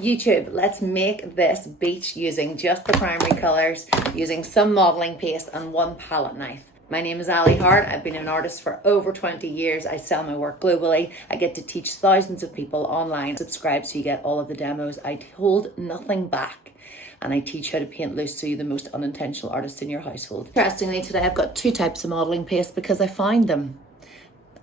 YouTube, let's make this beach using just the primary colours, using some modelling paste and one palette knife. My name is Ali Hart. I've been an artist for over 20 years. I sell my work globally. I get to teach thousands of people online. Subscribe so you get all of the demos. I hold nothing back. And I teach how to paint loose so you're the most unintentional artist in your household. Interestingly, today I've got two types of modelling paste because I found them.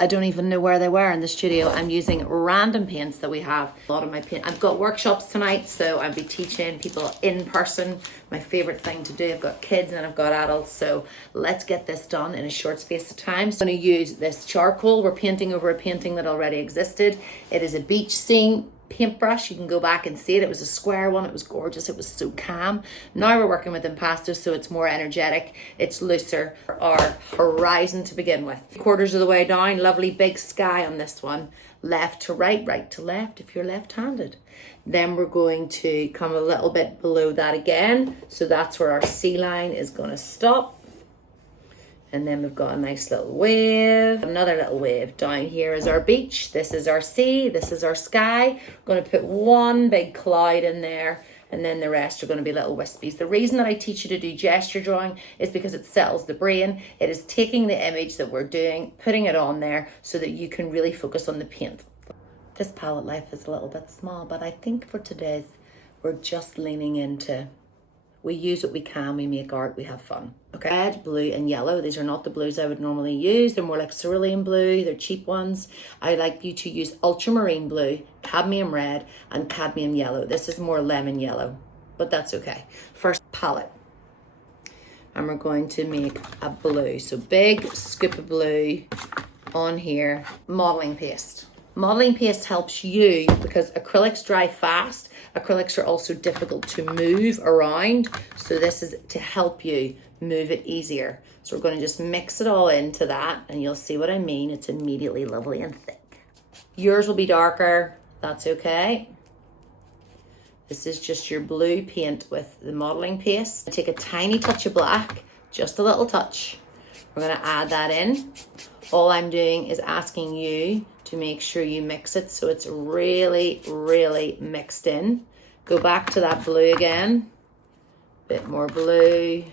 I don't even know where they were in the studio. I'm using random paints that we have. A lot of my paint. I've got workshops tonight, so I'll be teaching people in person. My favorite thing to do. I've got kids and I've got adults, so let's get this done in a short space of time. So I'm going to use this charcoal. We're painting over a painting that already existed. It is a beach scene paintbrush. You can go back and see it. It was a square one. It was gorgeous. It was so calm. Now we're working with impasto, so it's more energetic. It's looser. Our horizon to begin with. 1/4 of the way down. Lovely big sky on this one. Left to right, right to left if you're left-handed. Then we're going to come a little bit below that again. So that's where our sea line is going to stop. And then we've got a nice little wave, another little wave. Down here is our beach. This is our sea. This is our sky. We're going to put one big cloud in there, and then the rest are going to be little wispies. The reason that I teach you to do gesture drawing is because it settles the brain. It is taking the image that we're doing, putting it on there so that you can really focus on the paint. This palette knife is a little bit small, but I think for today's, we're just leaning into, we use what we can, we make art, we have fun. Okay, red, blue and yellow. These are not the blues I would normally use. They're more like cerulean blue. They're cheap ones. I like you to use ultramarine blue, cadmium red and cadmium yellow. This is more lemon yellow, but that's okay. First palette. And we're going to make a blue. So big scoop of blue on here. Modeling paste. Modeling paste helps you because acrylics dry fast. Acrylics are also difficult to move around. So this is to help you move it easier. So we're going to just mix it all into that and you'll see what I mean. It's immediately lovely and thick. Yours will be darker. That's okay. This is just your blue paint with the modeling paste. Take a tiny touch of black, just a little touch. We're going to add that in. All I'm doing is asking you to make sure you mix it so it's really, really mixed in. Go back to that blue again. Bit more blue.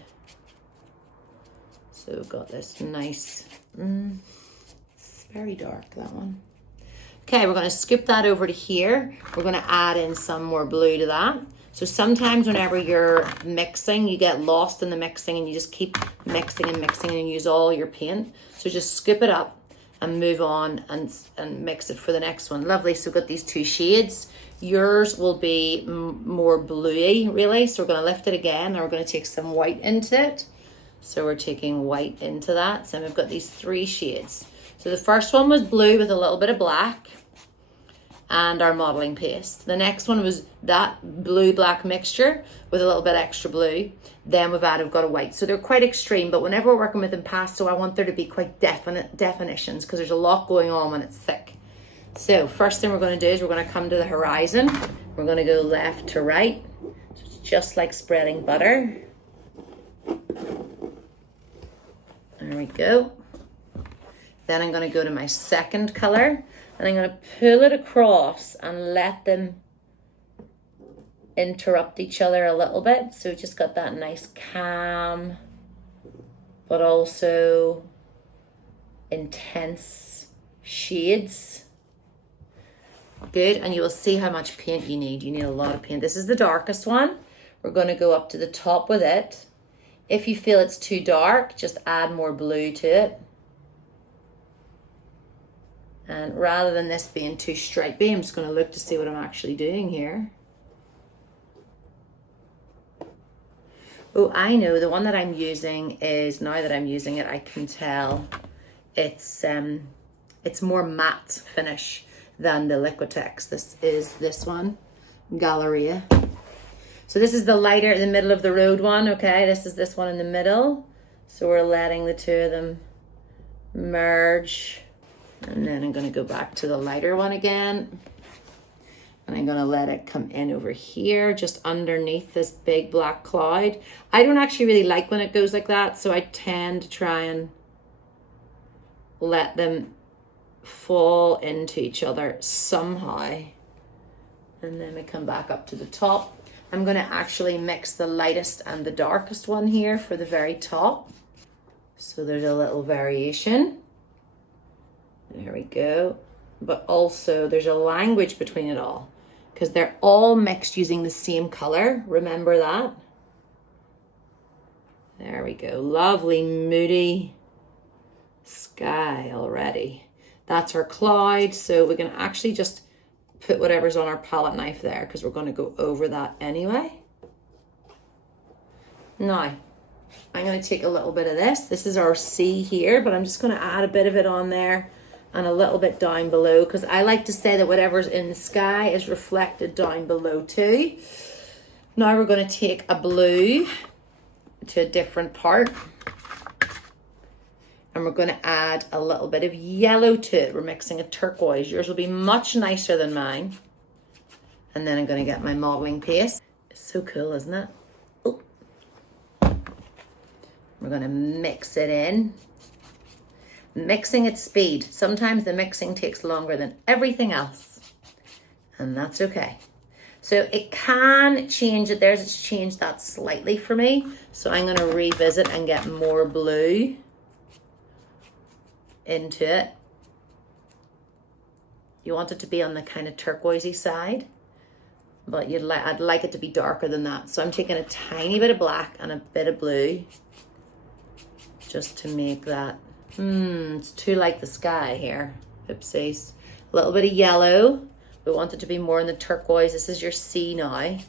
So we've got this nice, it's very dark, that one. Okay, we're gonna scoop that over to here. We're gonna add in some more blue to that. So sometimes whenever you're mixing, you get lost in the mixing and you just keep mixing and mixing and use all your paint. So just scoop it up and move on and mix it for the next one. Lovely, so we've got these two shades. Yours will be more bluey, really. So we're gonna lift it again and we're gonna take some white into it. So we're taking white into that. So we've got these 3 shades. So the first one was blue with a little bit of black and our modeling paste. The next one was that blue-black mixture with a little bit extra blue. Then we've got a white. So they're quite extreme, but whenever we're working with impasto, I want there to be quite definite definitions because there's a lot going on when it's thick. So first thing we're gonna do is we're gonna come to the horizon. We're gonna go left to right. So it's just like spreading butter. There we go. Then I'm going to go to my second color and I'm going to pull it across and let them interrupt each other a little bit. So just got that nice calm, but also intense shades. Good, and you will see how much paint you need. You need a lot of paint. This is the darkest one. We're going to go up to the top with it. If you feel it's too dark, just add more blue to it. And rather than this being too stripy, I'm just going to look to see what I'm actually doing here. Oh, I know the one that I'm using is, now that I'm using it, I can tell it's more matte finish than the Liquitex. This is this one, Galleria. So this is the lighter, the middle of the road one, okay? This is this one in the middle. So we're letting the two of them merge. And then I'm gonna go back to the lighter one again. And I'm gonna let it come in over here, just underneath this big black cloud. I don't actually really like when it goes like that, so I tend to try and let them fall into each other somehow. And then we come back up to the top. I'm going to actually mix the lightest and the darkest one here for the very top. So there's a little variation. There we go. But also there's a language between it all because they're all mixed using the same color. Remember that? There we go. Lovely, moody sky already. That's our cloud. So we're going to actually just put whatever's on our palette knife there because we're going to go over that anyway. Now, I'm going to take a little bit of this. This is our sea here, but I'm just going to add a bit of it on there and a little bit down below because I like to say that whatever's in the sky is reflected down below too. Now we're going to take a blue to a different part and we're going to add a little bit of yellow to it. We're mixing a turquoise. Yours will be much nicer than mine. And then I'm going to get my modeling paste. It's so cool, isn't it? Oh. We're going to mix it in. Mixing at speed. Sometimes the mixing takes longer than everything else. And that's okay. So it can change it. It's changed that slightly for me. So I'm going to revisit and get more blue into it. You want it to be on the kind of turquoisey side, but I'd like it to be darker than that. So I'm taking a tiny bit of black and a bit of blue just to make that. It's too like the sky here. Oopsies. A little bit of yellow. We want it to be more in the turquoise. This is your sea now.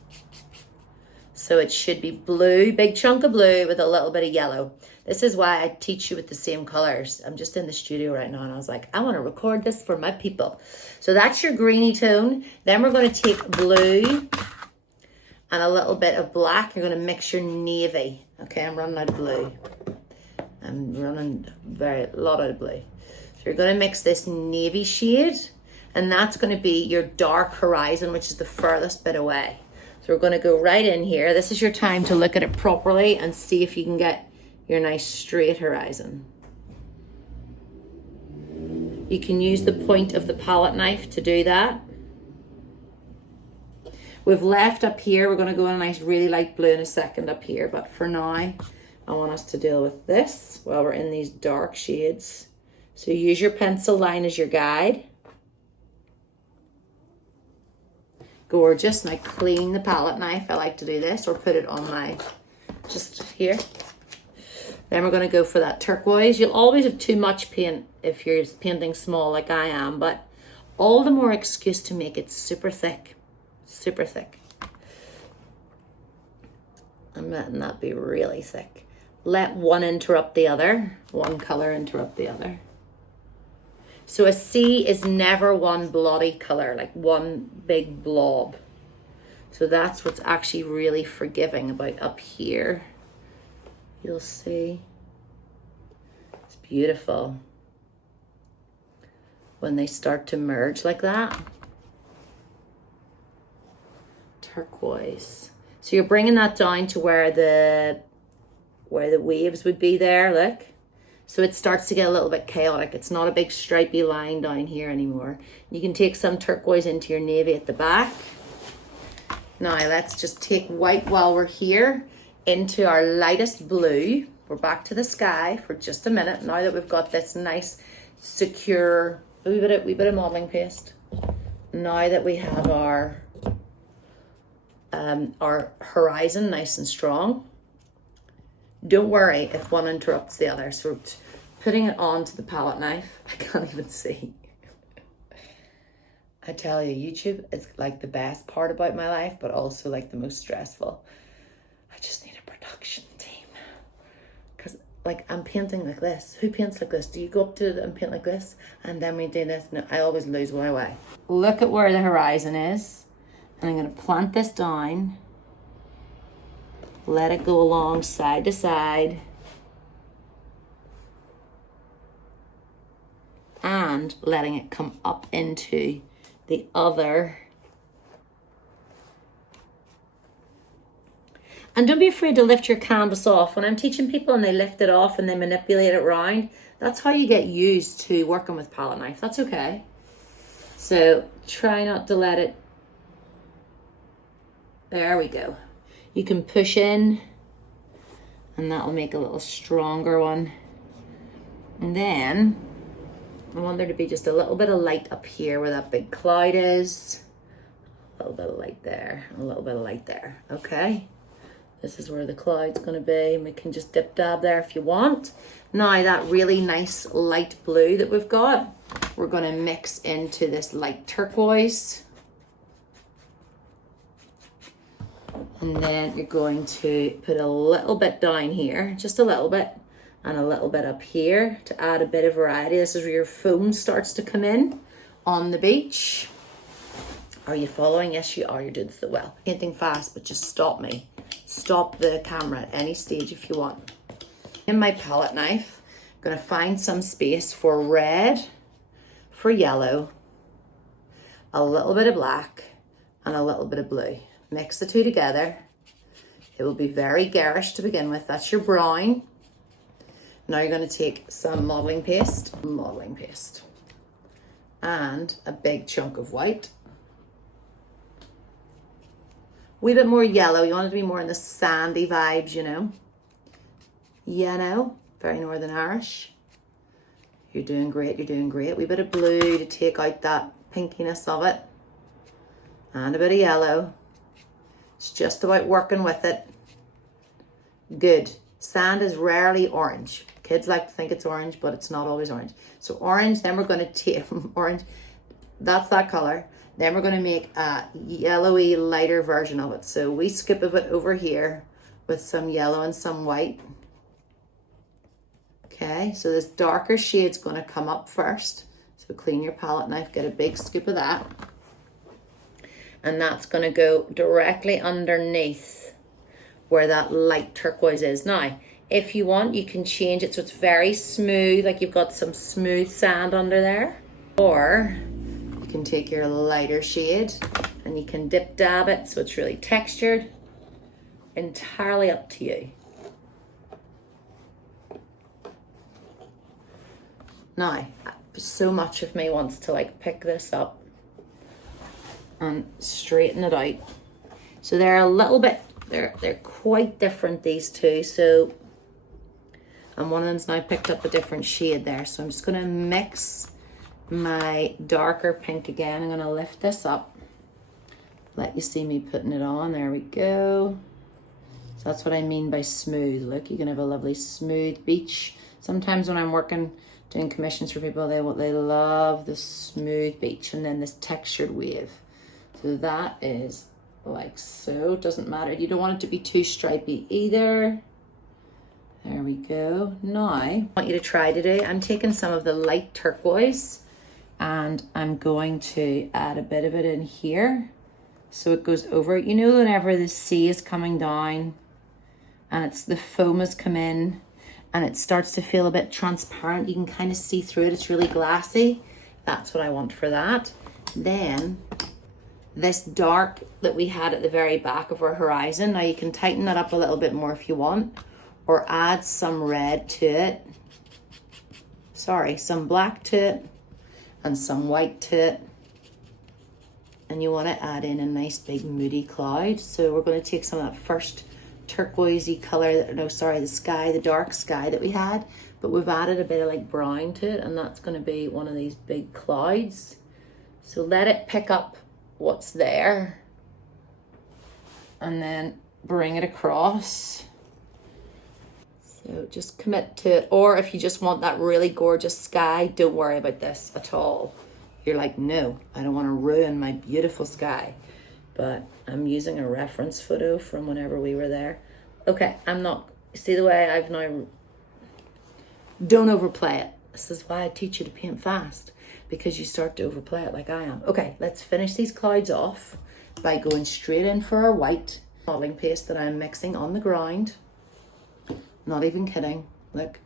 So it should be blue, big chunk of blue with a little bit of yellow. This is why I teach you with the same colors. I'm just in the studio right now and I was like, I want to record this for my people. So that's your greeny tone. Then we're going to take blue and a little bit of black. You're going to mix your navy. Okay, I'm running out of blue. I'm running a lot out of blue. So you're going to mix this navy shade and that's going to be your dark horizon, which is the furthest bit away. So we're going to go right in here. This is your time to look at it properly and see if you can get your nice straight horizon. You can use the point of the palette knife to do that. We've left up here, we're going to go in a nice really light blue in a second up here, but for now I want us to deal with this while we're in these dark shades. So use your pencil line as your guide. Gorgeous. Now clean the palette knife. I like to do this or put it on my, just here. Then we're going to go for that turquoise. You'll always have too much paint if you're painting small like I am, but all the more excuse to make it super thick. Super thick. I'm letting that be really thick. Let one interrupt the other. One color interrupt the other. So a sea is never one bloody color, like one big blob. So that's what's actually really forgiving about up here. You'll see. It's beautiful when they start to merge like that. Turquoise. So you're bringing that down to where the waves would be there, look. So it starts to get a little bit chaotic. It's not a big stripy line down here anymore. You can take some turquoise into your navy at the back. Now let's just take white while we're here into our lightest blue. We're back to the sky for just a minute. Now that we've got this nice, secure, wee bit of modeling paste. Now that we have our horizon nice and strong, don't worry if one interrupts the other. So we're putting it onto the palette knife. I can't even see. I tell you, YouTube is like the best part about my life, but also like the most stressful. I just need a production team. Because like I'm painting like this. Who paints like this? Do you go up to it and paint like this? And then we do this? No, I always lose my way. Look at where the horizon is. And I'm going to plant this down. Let it go along side to side. And letting it come up into the other. And don't be afraid to lift your canvas off. When I'm teaching people and they lift it off and they manipulate it around, that's how you get used to working with palette knife. That's okay. So try not to let it There we go. You can push in and that'll make a little stronger one. And then I want there to be just a little bit of light up here where that big cloud is. A little bit of light there, a little bit of light there, okay? This is where the cloud's gonna be. We can just dip dab there if you want. Now that really nice light blue that we've got, we're gonna mix into this light turquoise. And then you're going to put a little bit down here, just a little bit, and a little bit up here to add a bit of variety. This is where your foam starts to come in on the beach. Are you following? Yes, you are. You're doing so well. Painting fast, but just stop me. Stop the camera at any stage if you want. In my palette knife, I'm going to find some space for red, for yellow, a little bit of black, and a little bit of blue. Mix the two together. It will be very garish to begin with. That's your brown. Now you're going to take some modeling paste, and a big chunk of white. A wee bit more yellow. You want it to be more in the sandy vibes, you know. Very Northern Irish. You're doing great, you're doing great. A wee bit of blue to take out that pinkiness of it. And a bit of yellow. It's just about working with it. Good. Sand is rarely orange. Kids like to think it's orange, but it's not always orange. So orange, then we're going to take orange. That's that color. Then we're going to make a yellowy, lighter version of it. So we skip of it over here with some yellow and some white. Okay, so this darker shade's going to come up first. So clean your palette knife, get a big scoop of that. And that's going to go directly underneath where that light turquoise is. Now, if you want, you can change it so it's very smooth, like you've got some smooth sand under there. Or you can take your lighter shade and you can dip dab it so it's really textured. Entirely up to you. Now, so much of me wants to like pick this up and straighten it out. So they're a little bit, they're quite different, these two. So, and one of them's now picked up a different shade there. So I'm just gonna mix my darker pink again. I'm gonna lift this up. Let you see me putting it on. There we go. So that's what I mean by smooth. Look, you can have a lovely smooth beach. Sometimes when I'm working, doing commissions for people, they love the smooth beach and then this textured wave. So that is like so. Doesn't matter. You don't want it to be too stripy either. There we go. Now, I want you to try to do, I'm taking some of the light turquoise and I'm going to add a bit of it in here. So it goes over, you know, whenever the sea is coming down and it's the foam has come in and it starts to feel a bit transparent, you can kind of see through it, it's really glassy. That's what I want for that. Then this dark that we had at the very back of our horizon, now you can tighten that up a little bit more if you want, or add some red to it. Sorry, some black to it and some white to it. And you want to add in a nice big moody cloud. So we're going to take some of that first turquoisey color, the sky, the dark sky that we had, but we've added a bit of like brown to it, and that's going to be one of these big clouds. So let it pick up what's there and then bring it across. So just commit to it. Or if you just want that really gorgeous sky, don't worry about this at all. You're like, no, I don't want to ruin my beautiful sky. But I'm using a reference photo from whenever we were there. Okay, I'm not, see the way I've now, don't overplay it. This is why I teach you to paint fast, because you start to overplay it like I am. Okay, let's finish these clouds off by going straight in for our white modeling paste that I'm mixing on the ground. Not even kidding, look.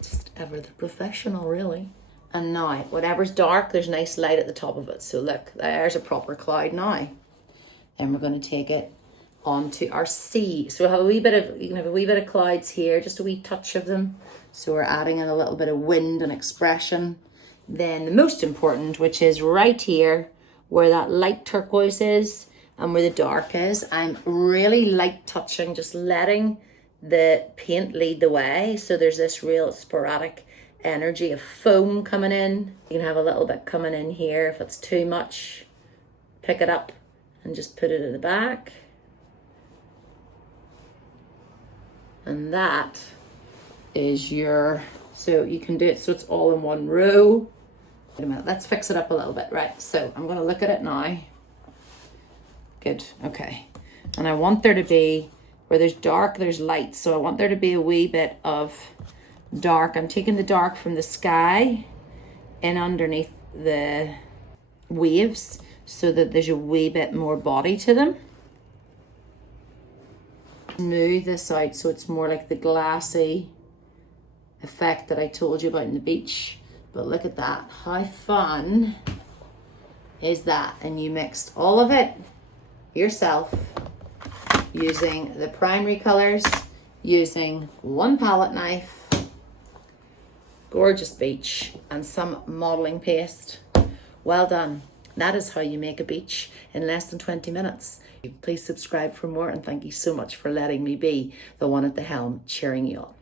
Just ever the professional, really. And now, whatever's dark, there's nice light at the top of it. So look, there's a proper cloud now. Then we're going to take it onto our sea. So we'll have a wee bit of, you can have a wee bit of clouds here, just a wee touch of them. So we're adding in a little bit of wind and expression. Then the most important, which is right here, where that light turquoise is and where the dark is, I'm really light touching, just letting the paint lead the way. So there's this real sporadic energy of foam coming in. You can have a little bit coming in here. If it's too much, pick it up and just put it at the back. And that is your, so you can do it so it's all in one row. Wait a minute, let's fix it up a little bit. Right, so I'm gonna look at it now. Good, okay. And I want there to be, where there's dark, there's light. So I want there to be a wee bit of dark. I'm taking the dark from the sky in underneath the waves so that there's a wee bit more body to them. Smooth this out so it's more like the glassy effect that I told you about in the beach. But look at that, how fun is that? And you mixed all of it yourself using the primary colors, using one palette knife, gorgeous beach, and some modeling paste. Well done. That is how you make a beach in less than 20 minutes. Please subscribe for more, and thank you so much for letting me be the one at the helm cheering you on.